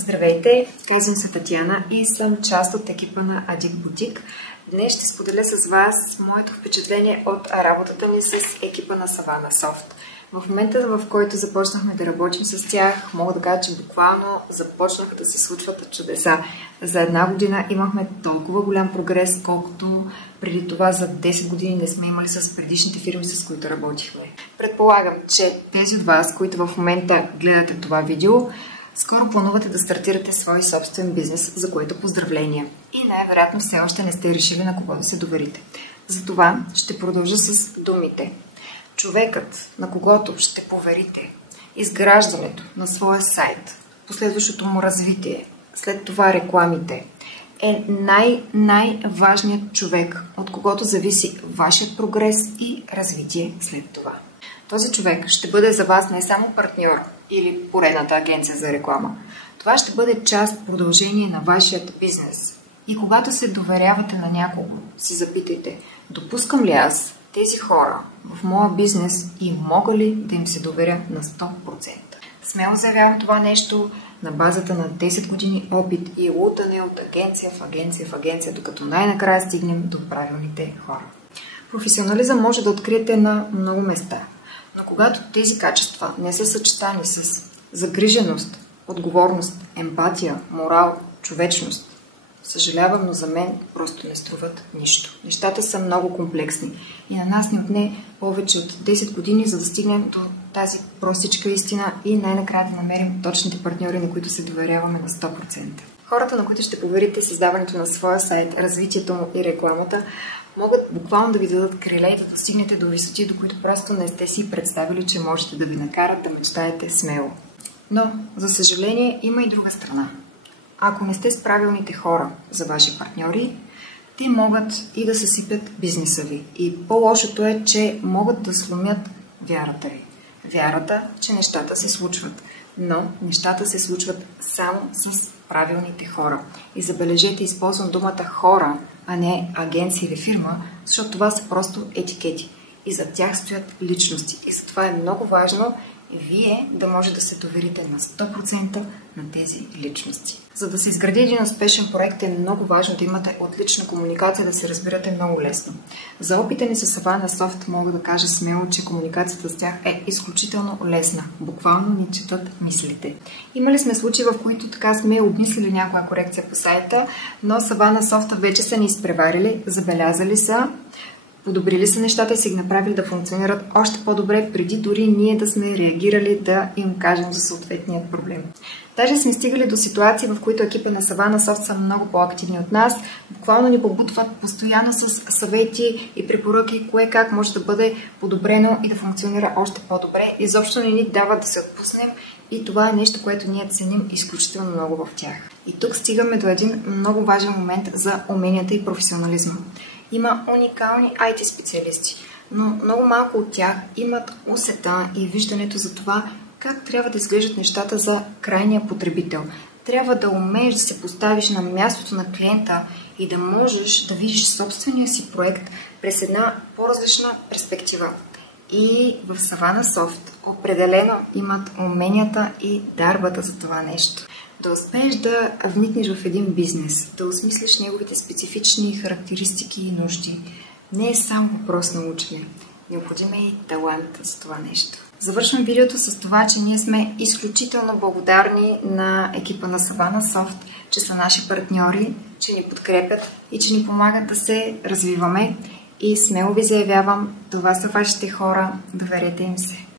Здравейте, казвам се Татяна и съм част от екипа на Адик Бутик. Днес ще споделя с вас моето впечатление от работата ни с екипа на Savannah Soft. В момента, в който започнахме да работим с тях, мога да кажа, че буквално започнаха да се случват чудеса. За една година имахме толкова голям прогрес, колкото преди това за 10 години не сме имали с предишните фирми, с които работихме. Предполагам, че тези от вас, които в момента гледате това видео, скоро планувате да стартирате свой собствен бизнес, за което поздравления. И най-вероятно все още не сте решили на кого да се доверите. Затова ще продължа с думите. Човекът, на когото ще поверите изграждането на своя сайт, последващото му развитие, след това рекламите, е най-важният човек, от когото зависи вашият прогрес и развитие след това. Този човек ще бъде за вас не само партньор или поредната агенция за реклама. Това ще бъде част, продължение на вашият бизнес. И когато се доверявате на някого, си запитайте, допускам ли аз тези хора в моя бизнес и мога ли да им се доверя на 100%? Смело заявявам това нещо на базата на 10 години опит и лутане от агенция в агенция, докато най-накрая стигнем до правилните хора. Професионализъм може да откриете на много места, но когато тези качества не са съчетани с загриженост, отговорност, емпатия, морал, човечност, съжалявам, но за мен просто не струват нищо. Нещата са много комплексни и на нас ни отне повече от 10 години, за да стигнем до тази простичка истина и най-накрая да намерим точните партньори, на които се доверяваме на 100%. Хората, на които ще поверите създаването на своя сайт, развитието му и рекламата, могат буквално да ви дадат криле и да достигнете до висоти, до които просто не сте си представили, че можете да ви накарат да мечтаете смело. Но, за съжаление, има и друга страна. Ако не сте с правилните хора за ваши партньори, те могат и да съсипят бизнеса ви. И по-лошото е, че могат да сломят вярата ви. Вярата, че нещата се случват. Но нещата се случват само с правилните хора. И забележете, използвам думата хора, а не агенция или фирма, защото това са просто етикети. И за тях стоят личности. И затова е много важно вие да може да се доверите на 100% на тези личности. За да се изгради един успешен проект е много важно да имате отлична комуникация, да се разбирате много лесно. За опита ни с Savannah Soft мога да кажа смело, че комуникацията с тях е изключително лесна. Буквално ни четат мислите. Имали сме случаи, в които така сме обмислили някоя корекция по сайта, но Savannah Soft вече са ни изпреварили, забелязали са, подобрили са нещата и са ги направили да функционират още по-добре, преди дори ние да сме реагирали да им кажем за съответният проблем. Даже сме стигали до ситуации, в които екипа на Savannah Soft са много по-активни от нас. Буквално ни побутват постоянно с съвети и препоръки, кое как може да бъде подобрено и да функционира още по-добре. Изобщо не ни дават да се отпуснем и това е нещо, което ние ценим изключително много в тях. И тук стигаме до един много важен момент за уменията и професионализма. Има уникални IT специалисти, но много малко от тях имат усета и виждането за това как трябва да изглеждат нещата за крайния потребител. Трябва да умееш да се поставиш на мястото на клиента и да можеш да видиш собствения си проект през една по-различна перспектива. И в Savannah Soft определено имат уменията и дарбата за това нещо. Да успееш да вникнеш в един бизнес, да осмислиш неговите специфични характеристики и нужди, не е само въпрос на учене. Необходим е и талант за това нещо. Завършвам видеото с това, че ние сме изключително благодарни на екипа на Savannah Soft, че са наши партньори, че ни подкрепят и че ни помагат да се развиваме. И смело ви заявявам, това са вашите хора, доверете им се.